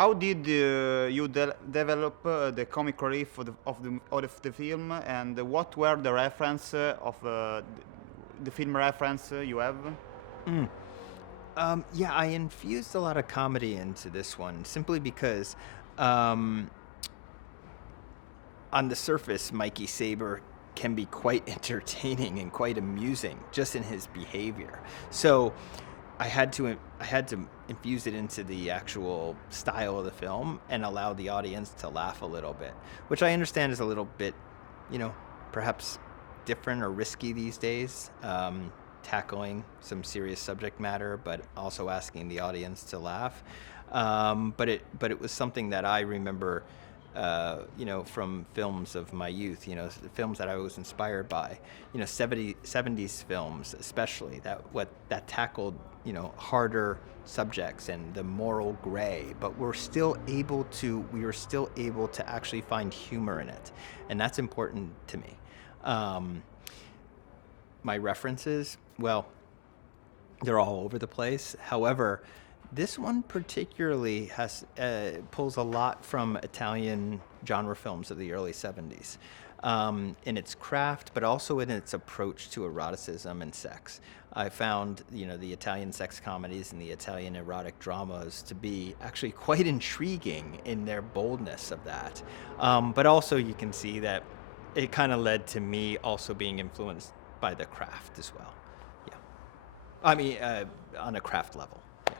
How did you develop the comic relief of the film, and what were the reference of the film reference you have? Mm. Yeah, I infused a lot of comedy into this one simply because, um, on the surface, Mikey Saber can be quite entertaining and quite amusing just in his behavior. So I had to infuse it into the actual style of the film and allow the audience to laugh a little bit, which I understand is a little bit, perhaps different or risky these days. Tackling some serious subject matter, but also asking the audience to laugh. But it was something that I remember, from films of my youth, the films that I was inspired by, 70s films especially, that tackled, harder subjects and the moral gray, but we were still able to actually find humor in it. And that's important to me. My references, well, they're all over the place. However, this one particularly pulls a lot from Italian genre films of the early 70s, in its craft, but also in its approach to eroticism and sex. I found, the Italian sex comedies and the Italian erotic dramas to be actually quite intriguing in their boldness of that. But also you can see that it kind of led to me also being influenced by the craft as well. Yeah. I mean, on a craft level. Yeah.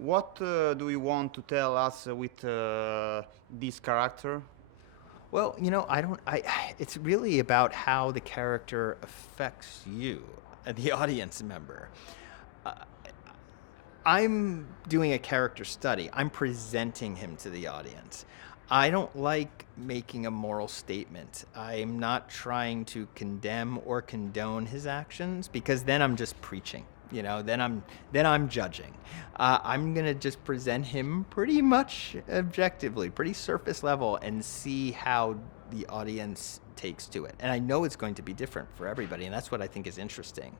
What do you want to tell us with this character? Well, it's really about how the character affects you, the audience member. Uh, I'm doing a character study. I'm presenting him to the audience. I don't like making a moral statement. I'm not trying to condemn or condone his actions, because then I'm just preaching. Then I'm judging. I'm gonna just present him pretty much objectively, pretty surface level, and see how the audience takes to it. And I know it's going to be different for everybody, and that's what I think is interesting.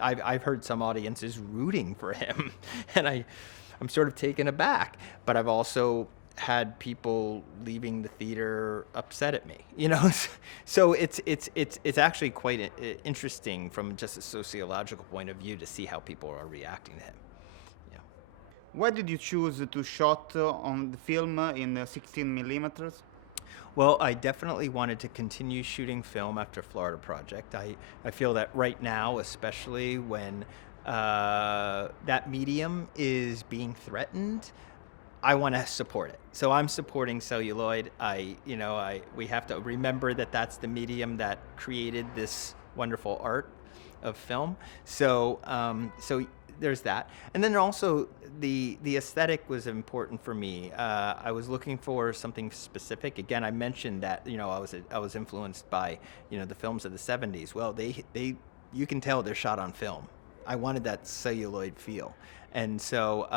I've heard some audiences rooting for him, and I'm sort of taken aback. But I've also had people leaving the theater upset at me, So it's actually quite interesting from just a sociological point of view to see how people are reacting to him. Yeah. Why did you choose to shot on the film in 16 millimeters? Well, I definitely wanted to continue shooting film after Florida Project. I feel that right now, especially when that medium is being threatened, I want to support it. So I'm supporting celluloid. We have to remember that that's the medium that created this wonderful art of film. So there's that. And then also the aesthetic was important for me. I was looking for something specific. Again, I mentioned that, I was influenced by, the films of the 70s. Well, you can tell they're shot on film. I wanted that celluloid feel. And so,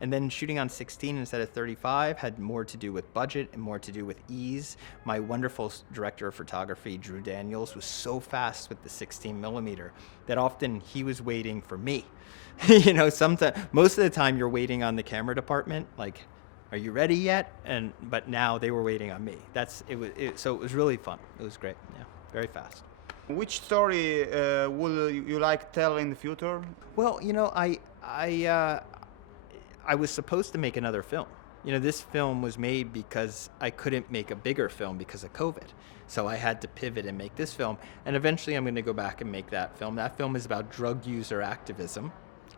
and then shooting on 16 instead of 35 had more to do with budget and more to do with ease. My wonderful director of photography, Drew Daniels, was so fast with the 16 millimeter that often he was waiting for me. Sometimes, most of the time you're waiting on the camera department, like, are you ready yet? But now they were waiting on me. So it was really fun. It was great. Yeah, very fast. Which story would you like tell in the future? Well, I was supposed to make another film. This film was made because I couldn't make a bigger film because of COVID. So I had to pivot and make this film. And eventually I'm going to go back and make that film. That film is about drug user activism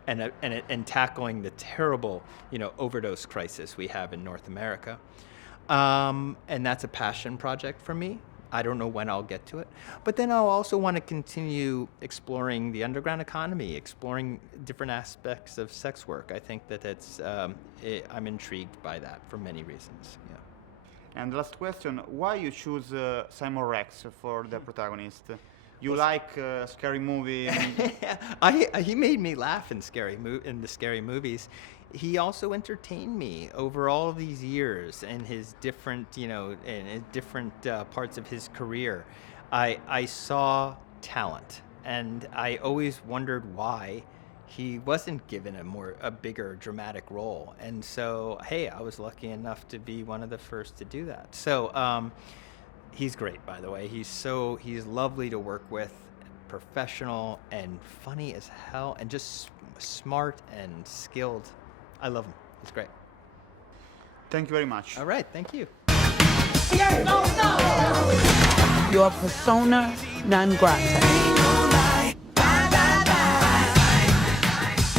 and tackling the terrible, overdose crisis we have in North America. And that's a passion project for me. I don't know when I'll get to it. But then I'll also want to continue exploring the underground economy, exploring different aspects of sex work. I think that I'm intrigued by that for many reasons. Yeah. And last question, why you choose Simon Rex for the protagonist? You like scary movie? He made me laugh in the scary movies. He also entertained me over all of these years in his different, parts of his career. I saw talent, and I always wondered why he wasn't given a bigger dramatic role. And so, hey, I was lucky enough to be one of the first to do that. So he's great, by the way. He's lovely to work with, professional and funny as hell, and just smart and skilled. I love him. He's great. Thank you very much. All right, thank you. Your persona non grata.